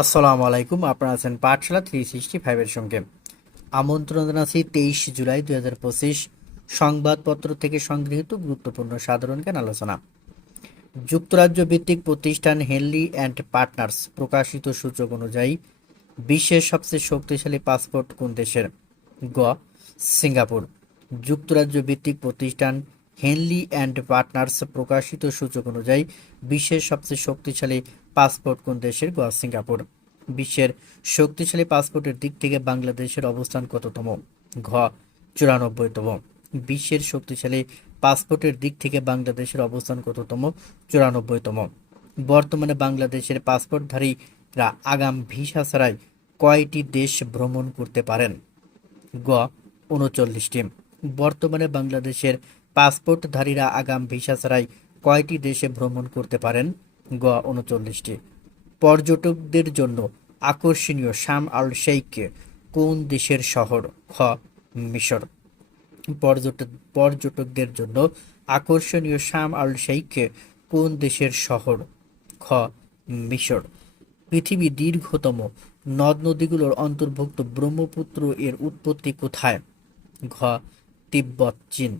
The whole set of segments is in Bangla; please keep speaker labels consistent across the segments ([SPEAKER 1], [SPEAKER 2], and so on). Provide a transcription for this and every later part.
[SPEAKER 1] আসসালামু আলাইকুম, আপনারা আছেন পাঠশালা থ্রি সিক্সটি ফাইভের সঙ্গে। আমন্ত্রণ জানাচ্ছি তেইশ জুলাই দুই হাজার পঁচিশ, সংবাদপত্র থেকে সংগৃহীত গুরুত্বপূর্ণ সাধারণ জ্ঞান আলোচনা। যুক্তরাজ্য ভিত্তিক প্রতিষ্ঠান হেনলি অ্যান্ড পার্টনার্স প্রকাশিত সূচক অনুযায়ী, বিশ্বের সবচেয়ে শক্তিশালী পাসপোর্ট কোন দেশের? গ. সিঙ্গাপুর। যুক্তরাজ্য ভিত্তিক প্রতিষ্ঠান হেনলি অ্যান্ড পার্টনার্স প্রকাশিত সূচক অনুযায়ী বিশ্বের সবচেয়ে শক্তিশালী পাসপোর্ট কোন দেশের? গোয়া, সিঙ্গাপুর। বিশ্বের শক্তিশালী পাসপোর্টের দিক থেকে বাংলাদেশের অবস্থান কততম? ঘ, চুরানব্বইতম। বিশ্বের শক্তিশালী পাসপোর্টের দিক থেকে বাংলাদেশের অবস্থান কততম? চুরানব্বইতম। বর্তমানে বাংলাদেশের পাসপোর্টধারীরা আগাম ভিসা ছাড়াই কয়টি দেশ ভ্রমণ করতে পারেন? গ, উনচল্লিশটি। বর্তমানে বাংলাদেশের পাসপোর্টধারীরা আগাম ভিসা ছাড়াই কয়টি দেশে ভ্রমণ করতে পারেন? গ উনচল্লিশটি। পর্যটকদের জন্য আকর্ষণীয় শাম আল শেখ কোন দেশের শহর? খ, মিশর। পর্যটক পর্যটকদের জন্য আকর্ষণীয় শাম আল শেখ কোন দেশের শহর? খ, মিশর। পৃথিবীর দীর্ঘতম নদ নদীগুলোর অন্তর্ভুক্ত ব্রহ্মপুত্র এর উৎপত্তি কোথায়? ঘ, তিব্বত, চীন।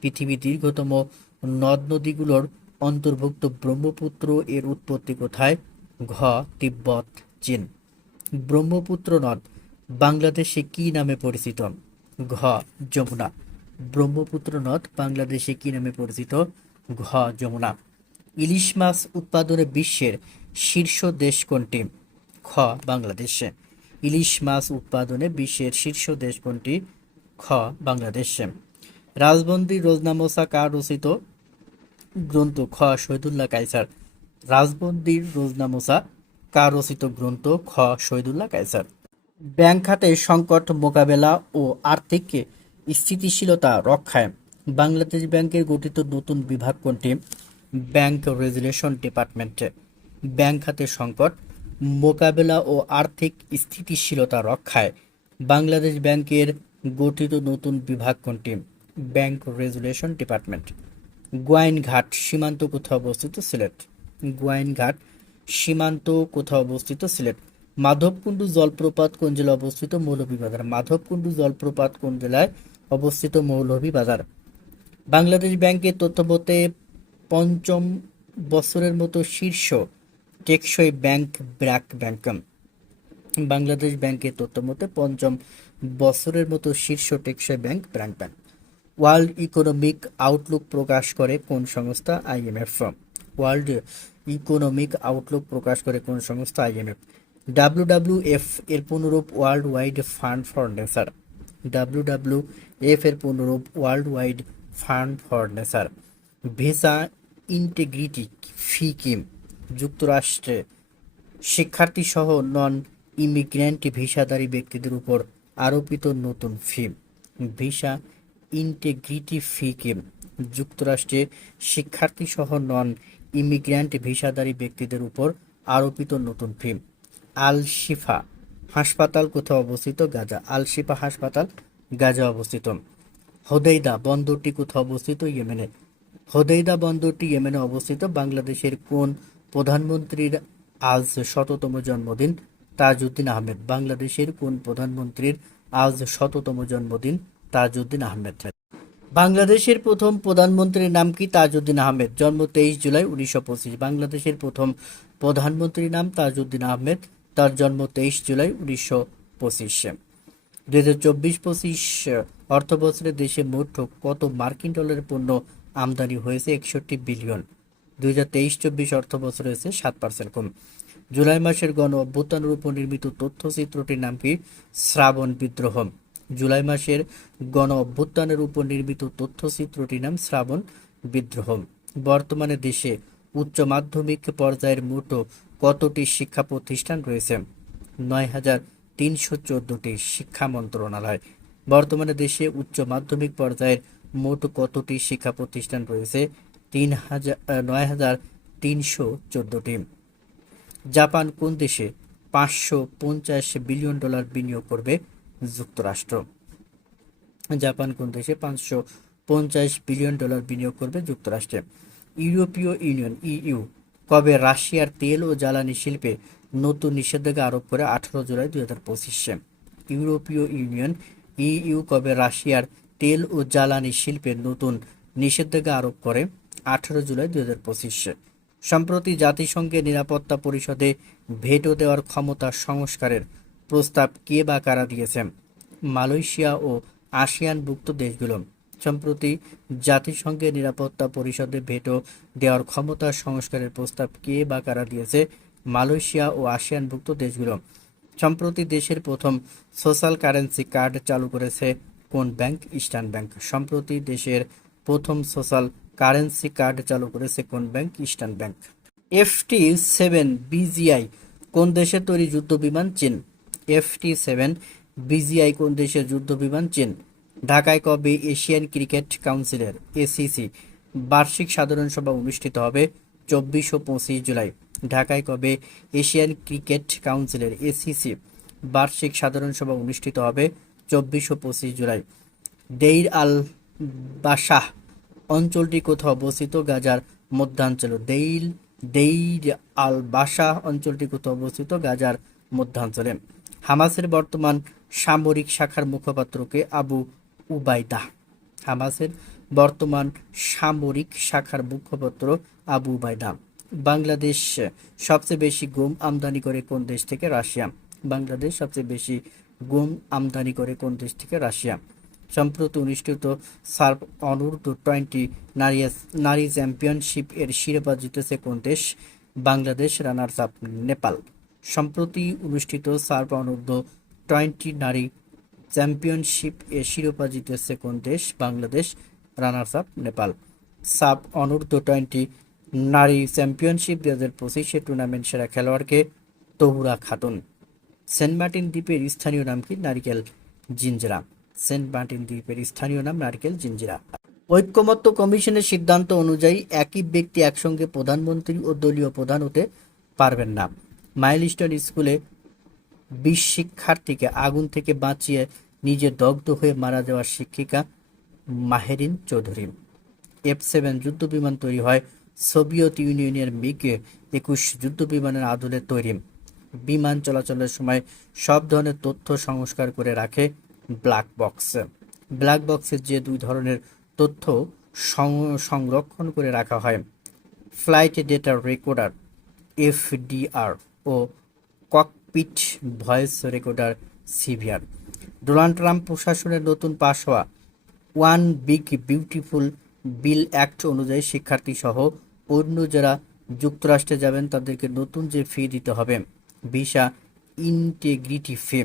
[SPEAKER 1] পৃথিবীর দীর্ঘতম নদ নদীগুলোর অন্তর্ভুক্ত ব্রহ্মপুত্র এর উৎপত্তি কোথায়? ঘ. তিব্বত, চীন। ব্রহ্মপুত্র নদ বাংলাদেশে কি নামে পরিচিত? ঘ. যমুনা। ব্রহ্মপুত্র নদ বাংলাদেশে কি নামে পরিচিত? ঘ. যমুনা। ইলিশ মাছ উৎপাদনে বিশ্বের শীর্ষ দেশ কোনটি? খ. বাংলাদেশে। ইলিশ মাছ উৎপাদনে বিশ্বের শীর্ষ দেশ কোনটি? খ. বাংলাদেশে। রাজবন্দী রোজনামোসা কার রচিত গ্রন্থ খ. শহীদুল্লাহ কাইসার রাজবন্দির রোজনামোসা কার রচিত গ্রন্থ খ. শহীদুল্লাহ কাইসার ব্যাংক খাতে সংকট মোকাবেলা ও আর্থিক স্থিতিশীলতা রক্ষায় বাংলাদেশ ব্যাংকের গঠিত নতুন বিভাগ কোনটি? ব্যাংক রেগুলেশন ডিপার্টমেন্টে। ব্যাংক খাতে সংকট মোকাবেলা ও আর্থিক স্থিতিশীলতা রক্ষায় বাংলাদেশ ব্যাংকের গঠিত নতুন বিভাগ কোনটি? Bank resolution department. গোয়াইনঘাট সীমান্ত কোথাও অবস্থিত সিলেট। গোয়াইনঘাট সীমান্ত কোথাও অবস্থিত সিলেট। মাধবকুণ্ডু জলপ্রপাত কোন জেলায় অবস্থিত? মৌলভীবাজার। মাধবকুণ্ডু জলপ্রপাত কোন জেলায় অবস্থিত? মৌলভীবাজার। বাংলাদেশ ব্যাংকের তথ্য মতে পঞ্চম বছরের মতো শীর্ষ টেকসই ব্যাংক ব্র্যাক ব্যাংক বাংলাদেশ ব্যাংকের তথ্য মতে পঞ্চম বছরের মতো শীর্ষ টেকসই bank BRAC bank. World economic outlook প্রকাশ করে কোন সংস্থা? আইএমএফ ওয়ার্ল্ড ইকোনমিক আউটলুক প্রকাশ করে কোন সংস্থা? আইএমএফ এফ এর পুনরূপ world wide fund for nature WWF এর পুনরূপ world wide fund for nature visa integrity fee Kim যুক্তরাষ্ট্রে শিক্ষার্থী সহ নন ইমিগ্রেন্ট ভিসাধারী ব্যক্তিদের উপর আরোপিত নতুন ফি ভিসা ইন্টিগ্রিটি ফি কিম যুক্তরাষ্ট্রে শিক্ষার্থী সহ নন ইমিগ্রেন্ট ভিসাধারী ব্যক্তিদের উপর আরোপিত নতুন ফি আল শিফা হাসপাতাল কোথাও অবস্থিত? গাজা। আল শিফা হাসপাতাল গাজা অবস্থিত। হোদেইদা বন্দরটি কোথাও অবস্থিত? ইয়েমেনে। হোদেইদা বন্দরটি ইয়েমেনে অবস্থিত। বাংলাদেশের কোন প্রধানমন্ত্রীর আজ শততম জন্মদিন? তাজউদ্দিন আহমেদ। বাংলাদেশের কোন প্রধানমন্ত্রীর আজ শততম জন্মদিন? তাজউদ্দিন আহমেদ। বাংলাদেশের প্রথম প্রধানমন্ত্রীর নাম কি তাজউদ্দিন আহমেদ? জন্ম তেইশ জুলাই উনিশশো পঁচিশ। বাংলাদেশের প্রথম প্রধানমন্ত্রীর নাম তাজউদ্দিন আহমেদ। তার জন্ম তেইশ জুলাই উনিশশো পঁচিশ। দু হাজার চব্বিশ পঁচিশ অর্থ বছরে দেশে মোট কত মার্কিন ডলারের পণ্য আমদানি হয়েছে? একষট্টি বিলিয়ন। দুই হাজার তেইশ চব্বিশ অর্থ বছর হয়েছে সাত পার্সেন্ট কম। জুলাই মাসের গণ অভ্যুত্থানের উপর নির্মিত তথ্যচিত্রটির নাম কি? শ্রাবণ বিদ্রোহ জুলাই মাসের গণ অভ্যুত্থানের উপর নির্মিত তথ্যচিত্রটির নাম শ্রাবণ বিদ্রোহ বর্তমানে দেশে উচ্চ মাধ্যমিক পর্যায়ের মোট কতটি শিক্ষা প্রতিষ্ঠান রয়েছে? নয় হাজার তিনশো চোদ্দটি শিক্ষা মন্ত্রণালয়। বর্তমানে দেশে উচ্চ মাধ্যমিক পর্যায়ের মোট কতটি শিক্ষা প্রতিষ্ঠান রয়েছে? তিন হাজার নয় হাজার তিনশো চোদ্দটি। জাপান কোন দেশে পাঁচশো পঞ্চাশ বিলিয়ন ডলার বিনিয়োগ করবে? যুক্তরাষ্ট্র। জাপান কোন দেশে পাঁচশো পঞ্চাশ বিলিয়ন ডলার বিনিয়োগ করবে যুক্তরাষ্ট্রে? ইউরোপীয় ইউনিয়ন, ইইউ, কবে রাশিয়ার তেল ও জ্বালানি শিল্পে নতুন নিষেধাজ্ঞা আরোপ করে আঠারো জুলাই দুই হাজার পঁচিশে? ইউরোপীয় ইউনিয়ন, ইইউ, কবে রাশিয়ার তেল ও জ্বালানি শিল্পে নতুন নিষেধাজ্ঞা আরোপ করে আঠারো জুলাই দুই হাজার পঁচিশে? সম্প্রতি জাতিসংঘের নিরাপত্তা পরিষদে ভেটো দেওয়ার ক্ষমতা সংস্কারের প্রস্তাব কে বা কারা দিয়েছে মালয়েশিয়া ও আসিয়ানভুক্ত দেশগুলো। সম্প্রতি জাতিসংঘের নিরাপত্তা পরিষদে ভেটো দেওয়ার ক্ষমতা সংস্কারের প্রস্তাব কে বা কারা দিয়েছে? মালয়েশিয়া ও আসিয়ানভুক্ত দেশগুলো। সম্প্রতি দেশের প্রথম সোশ্যাল কারেন্সি কার্ড চালু করেছে কোন ব্যাংক? Eastern bank. সম্প্রতি দেশের প্রথম সোশ্যাল কারেন্সি কার্ড চালু করেছে কোন bank? Eastern bank. FT seven BGI কোন দেশে তৈরি যুদ্ধ বিমান চীন। এফটি সেভেন বিজিআই কোন দেশের যুদ্ধ বিমান চীন। ঢাকায় কবে এশিয়ান ক্রিকেট কাউন্সিলের এসিসি বার্ষিক সাধারণ সভা অনুষ্ঠিত হবে? চব্বিশ ও পঁচিশ জুলাই। ঢাকায় কবে এশিয়ান ক্রিকেট কাউন্সিলের এসিসি বার্ষিক সাধারণ সভা অনুষ্ঠিত হবে? চব্বিশ ও পঁচিশ জুলাই। দেইর আল বাসাহ অঞ্চলটি কোথাও অবস্থিত? গাজার মধ্যাঞ্চল। দেইল, দেইর আল বাসাহ অঞ্চলটি কোথাও অবস্থিত? গাজার মধ্যাঞ্চলে। হামাসের বর্তমান সামরিক শাখার মুখপাত্রকে আবু উবাইদা হামাসের বর্তমান সামরিক শাখার মুখপাত্র আবু উবাইদা বাংলাদেশ সবচেয়ে বেশি গম আমদানি করে কোন দেশ থেকে? রাশিয়া। বাংলাদেশ সবচেয়ে বেশি গম আমদানি করে কোন দেশ থেকে? রাশিয়া। সম্প্রতি অনুষ্ঠিত সার্ভ অনূর্ধ্ব টোয়েন্টি নারী নারী চ্যাম্পিয়নশিপ এর শিরোপা জিতেছে কোন দেশ? Bangladesh runners up Nepal. সম্প্রতি অনুষ্ঠিত সার্ভ অনূর্ধ্ব টোয়েন্টি নারী চ্যাম্পিয়নশিপ এ শিরোপা জিতেছে কোন দেশ Bangladesh, runners up Nepal. Sub অনূর্ধ্ব টোয়েন্টি নারী চ্যাম্পিয়নশিপ দু হাজার পঁচিশে টুর্নামেন্ট সেরা খেলোয়াড়কে তহুরা খাতুন। সেন্ট মার্টিন দ্বীপের স্থানীয় নাম কি? নারিকেল জিঞ্জরা। সেন্ট মার্টিন দ্বীপের স্থানীয় নাম নারকেল জিঞ্জিরা। ঐক্যমত্য কমিশনের সিদ্ধান্ত অনুযায়ী একই ব্যক্তি একসঙ্গে প্রধানমন্ত্রী ও দলীয় প্রধান হতে পারবেন না। মাইলস্টোন স্কুলে বিশ শিক্ষার্থীকে আগুন থেকে বাঁচিয়ে নিজে দগ্ধ হয়ে মারা যাওয়ার শিক্ষিকা মাহেরিন চৌধুরী। এফ সেভেন যুদ্ধবিমান তৈরি হয় সোভিয়েত ইউনিয়নের মিগ একুশ যুদ্ধবিমানের আদলে তৈরি। বিমান চলাচলের সময় সব ধরনের তথ্য সংস্কার করে রাখে ব্ল্যাক বক্স। ব্ল্যাক বক্সের যে দুই ধরনের তথ্য সংরক্ষণ করে রাখা হয়। Flight data recorder, FDR. ও ককপিট ভয়েস রেকর্ডার সিভিয়ার। ডোনাল্ড ট্রাম্প প্রশাসনের নতুন পাশ হওয়া one big beautiful bill act অনুযায়ী শিক্ষার্থী সহ অন্য যারা যুক্তরাষ্ট্রে যাবেন, তাদেরকে নতুন যে ফি দিতে হবে, ভিসা ইন্টিগ্রিটি ফি।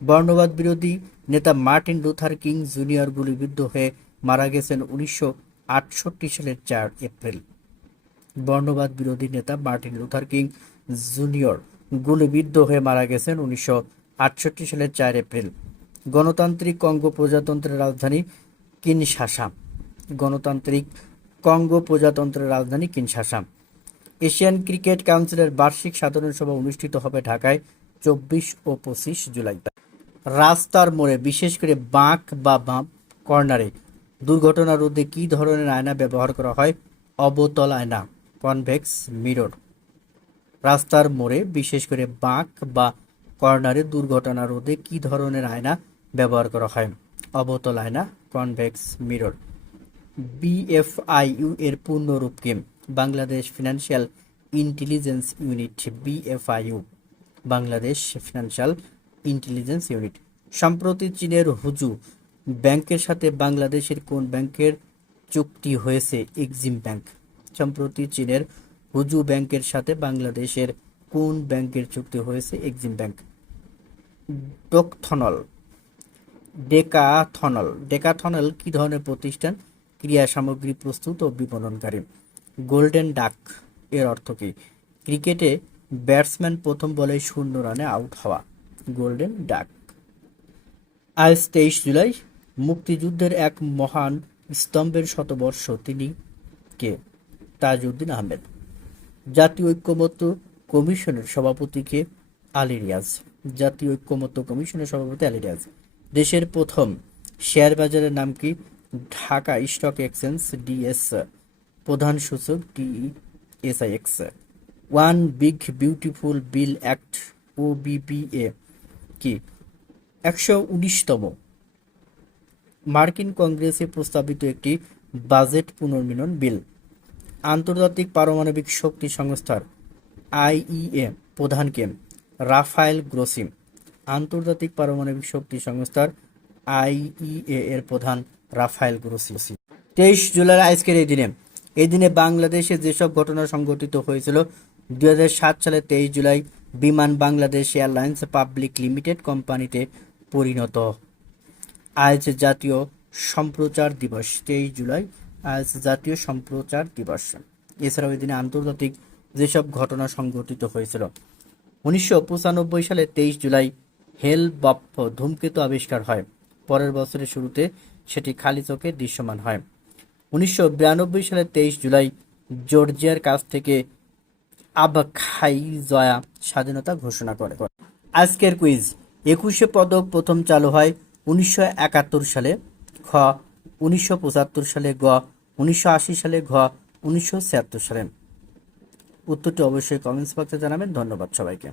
[SPEAKER 1] বর্ণবাদ বিরোধী নেতা মার্টিন লুথার কিং জুনিয়র গুলিবিদ্ধ হয়ে মারা গেছেন উনিশশো আটষট্টি সালের চার এপ্রিল। বর্ণবাদ বিরোধী নেতা মার্টিন লুথার কিং জুনিয়র গুলিবিদ্ধ হয়ে মারা গেছেন উনিশশো আটষট্টি সালের চার এপ্রিল। গণতান্ত্রিক কঙ্গো প্রজাতন্ত্রের রাজধানী কিনশাসা গণতান্ত্রিক কঙ্গো প্রজাতন্ত্রের রাজধানী কিনশাসা এশিয়ান ক্রিকেট কাউন্সিলের বার্ষিক সাধারণ সভা অনুষ্ঠিত হবে ঢাকায় চব্বিশ ও পঁচিশ জুলাই। রাস্তার মোড়ে, বিশেষ করে বাঁক বা বাম কর্নারে দুর্ঘটনা রোধে কী ধরনের আয়না ব্যবহার করা হয়? অবতল আয়না, কনভেক্স, মিরর। রাস্তার মোড়ে, বিশেষ করে বাঁক বা কর্নারে দুর্ঘটনা রোধে কী ধরনের আয়না ব্যবহার করা হয়? অবতল আয়না, কনভেক্স মিরর। বিএফআইইউ এর পূর্ণরূপ কি? Bangladesh financial intelligence unit, BFIU. Bangladesh financial intelligence unit. সম্প্রতি চীনের হুজু ব্যাংকের সাথে বাংলাদেশের কোন ব্যাংকের চুক্তি হয়েছে? Exim bank. সম্প্রতি চীনের হুজু ব্যাংকের সাথে বাংলাদেশের কোন ব্যাংকের চুক্তি হয়েছে? Exim bank. ডোকথনল। ডেকাথনল। ডেকাথনল কি ধরনের প্রতিষ্ঠান? ক্রিয়া সামগ্রী প্রস্তুত ও বিপণনকারী। গোল্ডেন ডাক এর অর্থ কি? ক্রিকেটে ব্যাটসম্যান প্রথম বলে শূন্য রানে আউট হওয়া। Golden duck. আজ তেইশ জুলাই, মুক্তিযুদ্ধের এক মহান স্তম্ভের শতবর্ষ তিনি কে? তাজউদ্দিন আহমেদ। জাতীয় ঐক্যমত্য কমিশনের সভাপতিকে আলী রিয়াজ। জাতীয় ঐক্যমত্য কমিশনের সভাপতি আলী রিয়াজ। দেশের প্রথম শেয়ার বাজারের নাম কি? Dhaka stock exchange DS. প্রধান সূচক DSIX. One big beautiful bill act ও বিবিএ কি? একশো উনিশতম। মার্কিন কংগ্রেসে প্রস্তাবিত একটি বাজেট পুনর্মিলন বিল। আন্তর্জাতিক পারমাণবিক শক্তি সংস্থার আইইএ প্রধানকে রাফায়েল গ্রোসি আন্তর্জাতিক পারমাণবিক শক্তি সংস্থার আইইএ এর প্রধান রাফায়েল গ্রোসি তেইশ জুলাই আজকের এই দিনে এই দিনে বাংলাদেশে যেসব ঘটনা সংঘটিত হয়েছিল দু হাজার সাত সালে তেইশ জুলাই বিমান বাংলাদেশ এয়ারলাইন্স পাবলিক লিমিটেড কোম্পানিতে পরিণত। আজ জাতীয় সম্প্রচার দিবস, তেইশ জুলাই আজ জাতীয় সম্প্রচার দিবস। এছাড়াও এই দিনে আন্তর্জাতিক যেসব ঘটনা সংঘটিত হয়েছিল, উনিশশো পঁচানব্বই সালে তেইশ জুলাই হেল বপ্প ধূমকেতু আবিষ্কার হয়। পরের বছরের শুরুতে সেটি খালি চোখে দৃশ্যমান হয়। উনিশশো বিরানব্বই সালে তেইশ জুলাই জর্জিয়ার কাছ থেকে আবখাই জয়া স্বাধীনতা ঘোষণা করে। আজকের কুইজ, একুশে পদক প্রথম চালু হয় উনিশশো একাত্তর সালে, খ উনিশশো পঁচাত্তর সালে, গ উনিশশো আশি সালে ঘ উনিশশো ছিয়াত্তর সালে। উত্তরটি অবশ্যই কমেন্টস বক্সে জানাবেন। ধন্যবাদ সবাইকে।